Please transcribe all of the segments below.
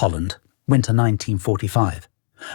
Holland, winter 1945.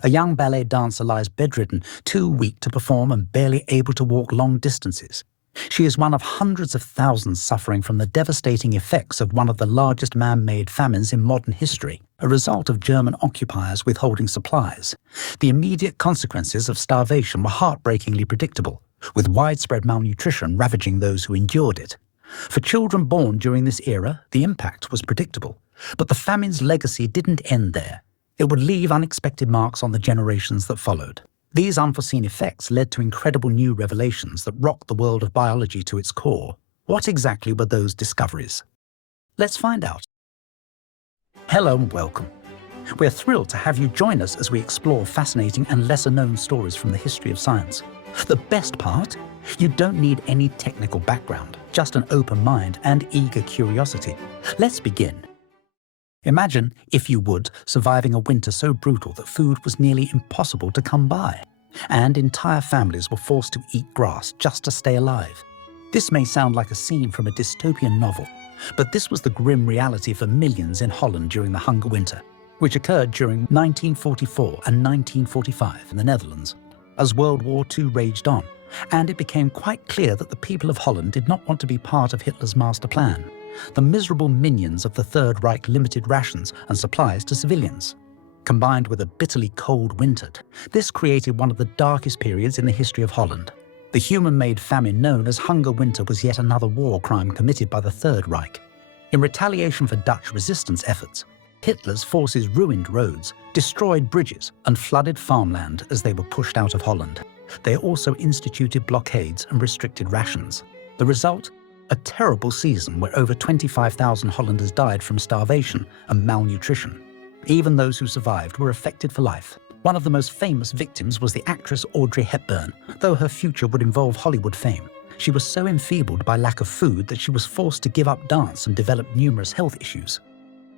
A young ballet dancer lies bedridden, too weak to perform and barely able to walk long distances. She is one of hundreds of thousands suffering from the devastating effects of one of the largest man-made famines in modern history, a result of German occupiers withholding supplies. The immediate consequences of starvation were heartbreakingly predictable, with widespread malnutrition ravaging those who endured it. For children born during this era, the impact was predictable. But the famine's legacy didn't end there. It would leave unexpected marks on the generations that followed. These unforeseen effects led to incredible new revelations that rocked the world of biology to its core. What exactly were those discoveries? Let's find out. Hello and welcome. We're thrilled to have you join us as we explore fascinating and lesser-known stories from the history of science. The best part? You don't need any technical background, just an open mind and eager curiosity. Let's begin. Imagine, if you would, surviving a winter so brutal that food was nearly impossible to come by, and entire families were forced to eat grass just to stay alive. This may sound like a scene from a dystopian novel, but this was the grim reality for millions in Holland during the Hunger Winter, which occurred during 1944 and 1945 in the Netherlands, as World War II raged on, and it became quite clear that the people of Holland did not want to be part of Hitler's master plan. The miserable minions of the Third Reich limited rations and supplies to civilians. Combined with a bitterly cold winter, this created one of the darkest periods in the history of Holland. The human-made famine known as Hunger Winter was yet another war crime committed by the Third Reich. In retaliation for Dutch resistance efforts, Hitler's forces ruined roads, destroyed bridges, and flooded farmland as they were pushed out of Holland. They also instituted blockades and restricted rations. The result? A terrible season where over 25,000 Hollanders died from starvation and malnutrition. Even those who survived were affected for life. One of the most famous victims was the actress Audrey Hepburn, though her future would involve Hollywood fame. She was so enfeebled by lack of food that she was forced to give up dance and develop numerous health issues.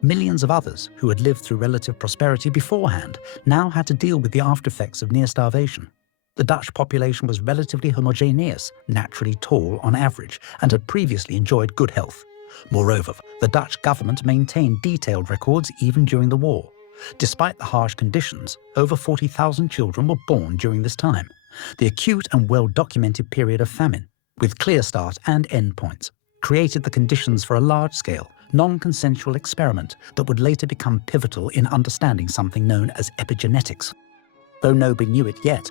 Millions of others who had lived through relative prosperity beforehand now had to deal with the aftereffects of near starvation. The Dutch population was relatively homogeneous, naturally tall on average, and had previously enjoyed good health. Moreover, the Dutch government maintained detailed records even during the war. Despite the harsh conditions, over 40,000 children were born during this time. The acute and well-documented period of famine, with clear start and end points, created the conditions for a large-scale, non-consensual experiment that would later become pivotal in understanding something known as epigenetics. Though nobody knew it yet,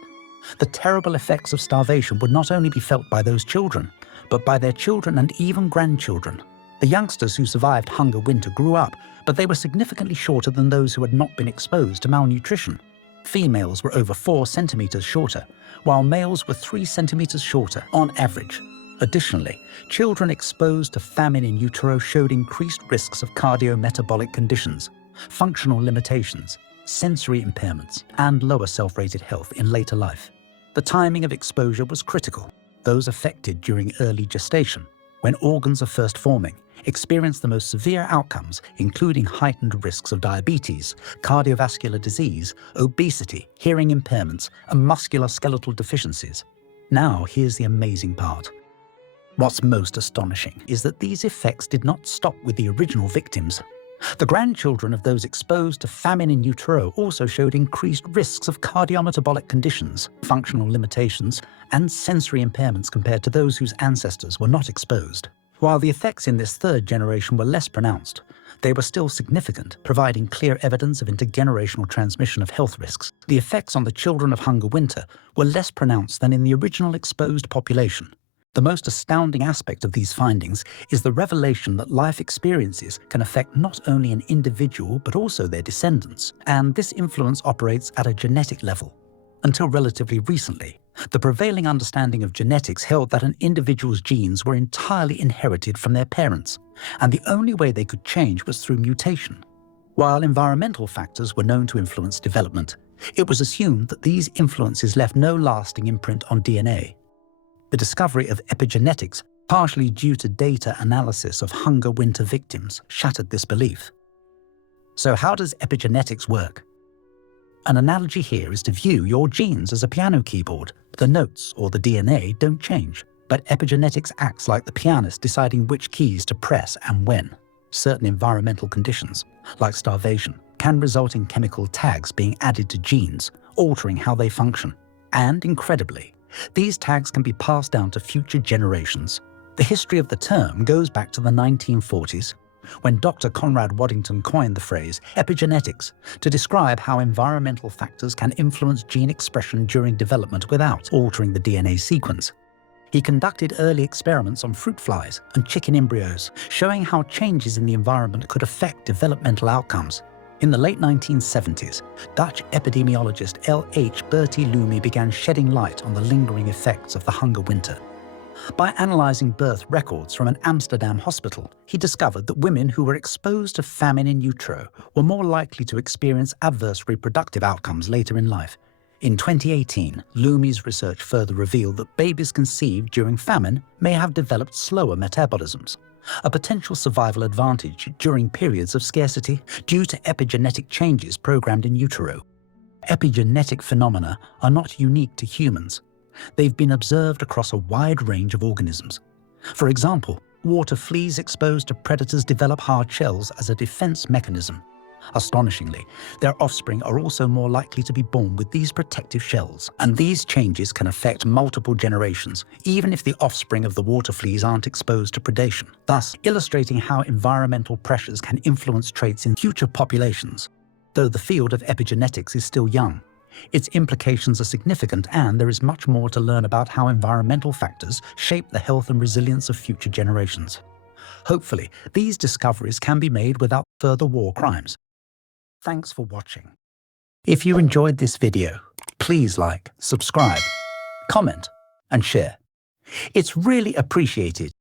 the terrible effects of starvation would not only be felt by those children, but by their children and even grandchildren. The youngsters who survived Hunger Winter grew up, but they were significantly shorter than those who had not been exposed to malnutrition. Females were over 4 centimeters shorter, while males were 3 centimeters shorter on average. Additionally, children exposed to famine in utero showed increased risks of cardiometabolic conditions, functional limitations, sensory impairments, and lower self-rated health in later life. The timing of exposure was critical. Those affected during early gestation, when organs are first forming, experience the most severe outcomes, including heightened risks of diabetes, cardiovascular disease, obesity, hearing impairments, and musculoskeletal deficiencies. Now, here's the amazing part. What's most astonishing is that these effects did not stop with the original victims. The grandchildren of those exposed to famine in utero also showed increased risks of cardiometabolic conditions, functional limitations, and sensory impairments compared to those whose ancestors were not exposed. While the effects in this third generation were less pronounced, they were still significant, providing clear evidence of intergenerational transmission of health risks. The effects on the children of Hunger Winter were less pronounced than in the original exposed population. The most astounding aspect of these findings is the revelation that life experiences can affect not only an individual but also their descendants, and this influence operates at a genetic level. Until relatively recently, the prevailing understanding of genetics held that an individual's genes were entirely inherited from their parents, and the only way they could change was through mutation. While environmental factors were known to influence development, it was assumed that these influences left no lasting imprint on DNA. The discovery of epigenetics, partially due to data analysis of Hunger Winter victims, shattered this belief. So how does epigenetics work? An analogy here is to view your genes as a piano keyboard. The notes, or the DNA, don't change, but epigenetics acts like the pianist deciding which keys to press and when. Certain environmental conditions, like starvation, can result in chemical tags being added to genes, altering how they function. And incredibly, these tags can be passed down to future generations. The history of the term goes back to the 1940s, when Dr. Conrad Waddington coined the phrase epigenetics to describe how environmental factors can influence gene expression during development without altering the DNA sequence. He conducted early experiments on fruit flies and chicken embryos, showing how changes in the environment could affect developmental outcomes. In the late 1970s, Dutch epidemiologist L.H. Bertie Loomy began shedding light on the lingering effects of the hunger winter. By analyzing birth records from an Amsterdam hospital, he discovered that women who were exposed to famine in utero were more likely to experience adverse reproductive outcomes later in life. In 2018, Loomy's research further revealed that babies conceived during famine may have developed slower metabolisms, a potential survival advantage during periods of scarcity due to epigenetic changes programmed in utero. Epigenetic phenomena are not unique to humans. They've been observed across a wide range of organisms. For example, water fleas exposed to predators develop hard shells as a defense mechanism. Astonishingly, their offspring are also more likely to be born with these protective shells, and these changes can affect multiple generations, even if the offspring of the water fleas aren't exposed to predation, thus illustrating how environmental pressures can influence traits in future populations. Though the field of epigenetics is still young, its implications are significant, and there is much more to learn about how environmental factors shape the health and resilience of future generations. Hopefully, these discoveries can be made without further war crimes. Thanks for watching. If you enjoyed this video, please like, subscribe, comment, and share. It's really appreciated